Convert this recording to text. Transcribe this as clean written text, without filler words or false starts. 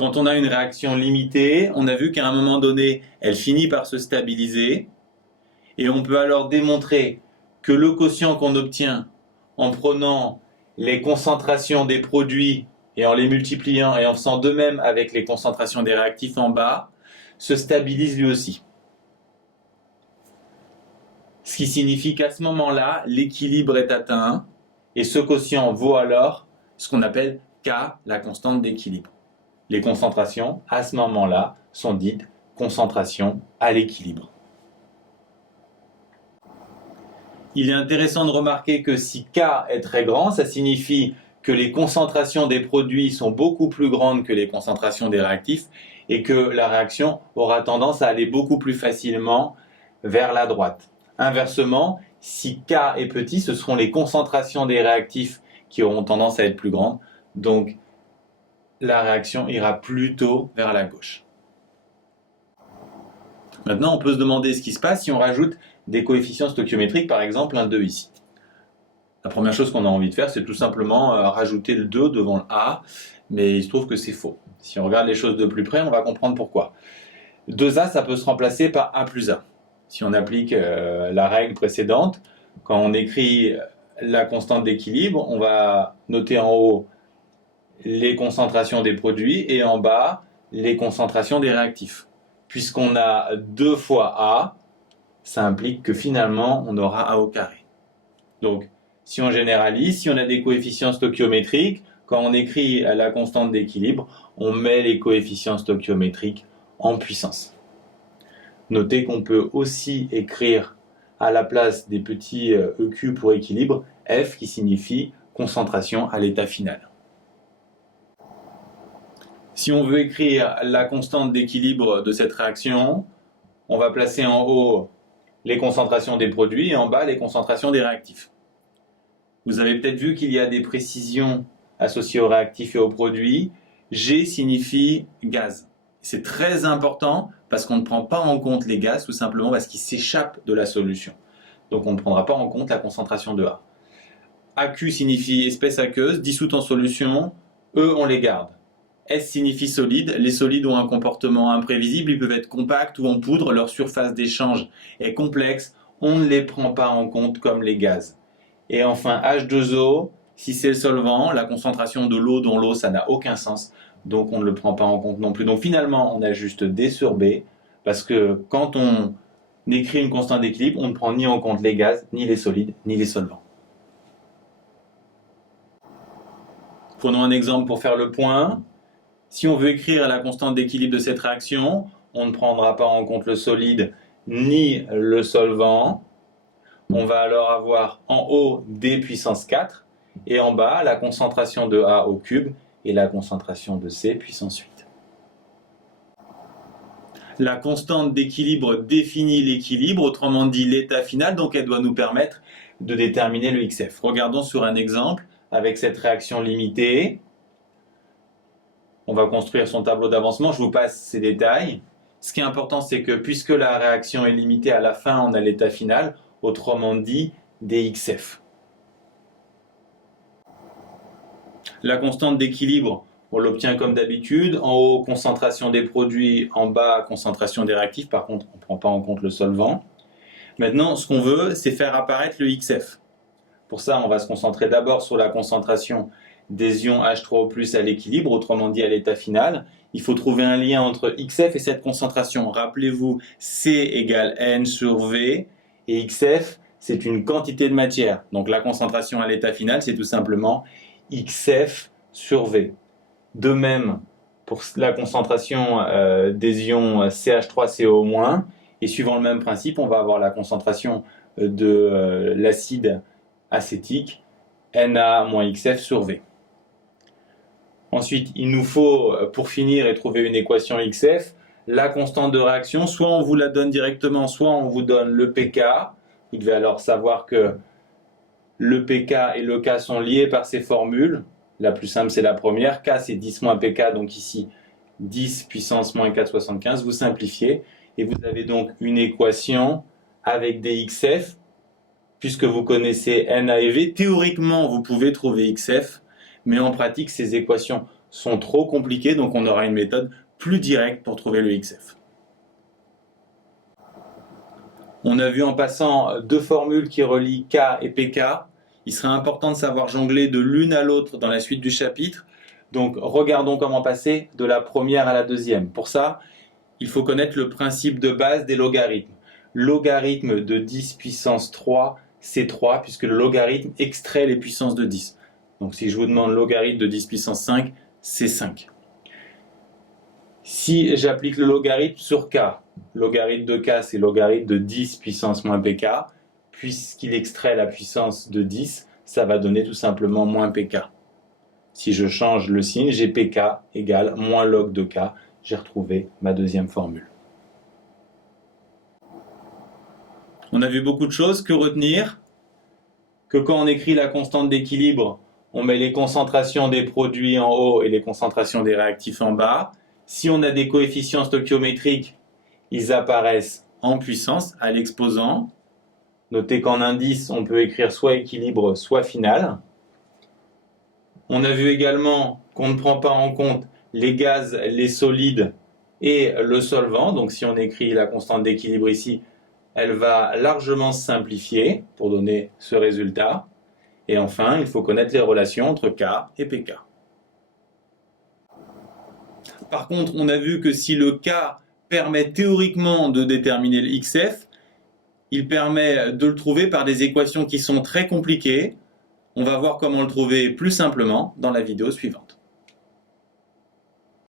Quand on a une réaction limitée, on a vu qu'à un moment donné, elle finit par se stabiliser. Et on peut alors démontrer que le quotient qu'on obtient en prenant les concentrations des produits et en les multipliant et en faisant de même avec les concentrations des réactifs en bas, se stabilise lui aussi. Ce qui signifie qu'à ce moment-là, l'équilibre est atteint et ce quotient vaut alors ce qu'on appelle K, la constante d'équilibre. Les concentrations, à ce moment-là, sont dites concentrations à l'équilibre. Il est intéressant de remarquer que si K est très grand, ça signifie que les concentrations des produits sont beaucoup plus grandes que les concentrations des réactifs et que la réaction aura tendance à aller beaucoup plus facilement vers la droite. Inversement, si K est petit, ce seront les concentrations des réactifs qui auront tendance à être plus grandes, donc la réaction ira plutôt vers la gauche. Maintenant, on peut se demander ce qui se passe si on rajoute des coefficients stoichiométriques, par exemple un 2 ici. La première chose qu'on a envie de faire, c'est tout simplement rajouter le 2 devant le A, mais il se trouve que c'est faux. Si on regarde les choses de plus près, on va comprendre pourquoi. 2A, ça peut se remplacer par A plus A. Si on applique la règle précédente, quand on écrit la constante d'équilibre, on va noter en haut les concentrations des produits et en bas les concentrations des réactifs. Puisqu'on a 2 fois A, ça implique que finalement on aura A au carré. Donc si on généralise, si on a des coefficients stoichiométriques, quand on écrit la constante d'équilibre, on met les coefficients stoichiométriques en puissance. Notez qu'on peut aussi écrire à la place des petits EQ pour équilibre, F qui signifie concentration à l'état final. Si on veut écrire la constante d'équilibre de cette réaction, on va placer en haut les concentrations des produits et en bas les concentrations des réactifs. Vous avez peut-être vu qu'il y a des précisions associées aux réactifs et aux produits. G signifie gaz. C'est très important parce qu'on ne prend pas en compte les gaz tout simplement parce qu'ils s'échappent de la solution. Donc on ne prendra pas en compte la concentration de A. AQ signifie espèce aqueuse, dissoute en solution. E, on les garde. S signifie solide. Les solides ont un comportement imprévisible. Ils peuvent être compacts ou en poudre. Leur surface d'échange est complexe. On ne les prend pas en compte comme les gaz. Et enfin, H2O, si c'est le solvant, la concentration de l'eau dans l'eau, ça n'a aucun sens. Donc on ne le prend pas en compte non plus. Donc finalement, on a juste D sur B. Parce que quand on écrit une constante d'équilibre, on ne prend ni en compte les gaz, ni les solides, ni les solvants. Prenons un exemple pour faire le point. Si on veut écrire la constante d'équilibre de cette réaction, on ne prendra pas en compte le solide ni le solvant. On va alors avoir en haut D puissance 4 et en bas la concentration de A au cube et la concentration de C puissance 8. La constante d'équilibre définit l'équilibre, autrement dit l'état final, donc elle doit nous permettre de déterminer le XF. Regardons sur un exemple avec cette réaction limitée. On va construire son tableau d'avancement, je vous passe ces détails. Ce qui est important, c'est que puisque la réaction est limitée, à la fin, on a l'état final, autrement dit, des XF. La constante d'équilibre, on l'obtient comme d'habitude. En haut, concentration des produits, en bas, concentration des réactifs. Par contre, on ne prend pas en compte le solvant. Maintenant, ce qu'on veut, c'est faire apparaître le XF. Pour ça, on va se concentrer d'abord sur la concentration des ions H3O+ à l'équilibre, autrement dit à l'état final. Il faut trouver un lien entre XF et cette concentration. Rappelez-vous, C égale N sur V, et XF, c'est une quantité de matière. Donc la concentration à l'état final, c'est tout simplement XF sur V. De même, pour la concentration des ions CH3CO-, et suivant le même principe, on va avoir la concentration de l'acide acétique, Na-XF sur V. Ensuite, il nous faut, pour finir et trouver une équation XF, la constante de réaction. Soit on vous la donne directement, soit on vous donne le pK. Vous devez alors savoir que le pK et le K sont liés par ces formules. La plus simple, c'est la première. K, c'est 10 moins pK, donc ici, 10 puissance moins 4,75. Vous simplifiez et vous avez donc une équation avec des XF. Puisque vous connaissez Na et V, théoriquement, vous pouvez trouver XF. Mais en pratique, ces équations sont trop compliquées, donc on aura une méthode plus directe pour trouver le XF. On a vu en passant deux formules qui relient K et PK. Il serait important de savoir jongler de l'une à l'autre dans la suite du chapitre. Donc regardons comment passer de la première à la deuxième. Pour ça, il faut connaître le principe de base des logarithmes. Logarithme de 10 puissance 3, c'est 3, puisque le logarithme extrait les puissances de 10. Donc si je vous demande logarithme de 10 puissance 5, c'est 5. Si j'applique le logarithme sur K, logarithme de K, c'est logarithme de 10 puissance moins PK, puisqu'il extrait la puissance de 10, ça va donner tout simplement moins PK. Si je change le signe, j'ai PK égale moins log de K, j'ai retrouvé ma deuxième formule. On a vu beaucoup de choses. Que retenir? Que quand on écrit la constante d'équilibre, on met les concentrations des produits en haut et les concentrations des réactifs en bas. Si on a des coefficients stoichiométriques, ils apparaissent en puissance à l'exposant. Notez qu'en indice, on peut écrire soit équilibre, soit final. On a vu également qu'on ne prend pas en compte les gaz, les solides et le solvant. Donc si on écrit la constante d'équilibre ici, elle va largement se simplifier pour donner ce résultat. Et enfin, il faut connaître les relations entre K et PK. Par contre, on a vu que si le K permet théoriquement de déterminer le XF, il permet de le trouver par des équations qui sont très compliquées. On va voir comment le trouver plus simplement dans la vidéo suivante.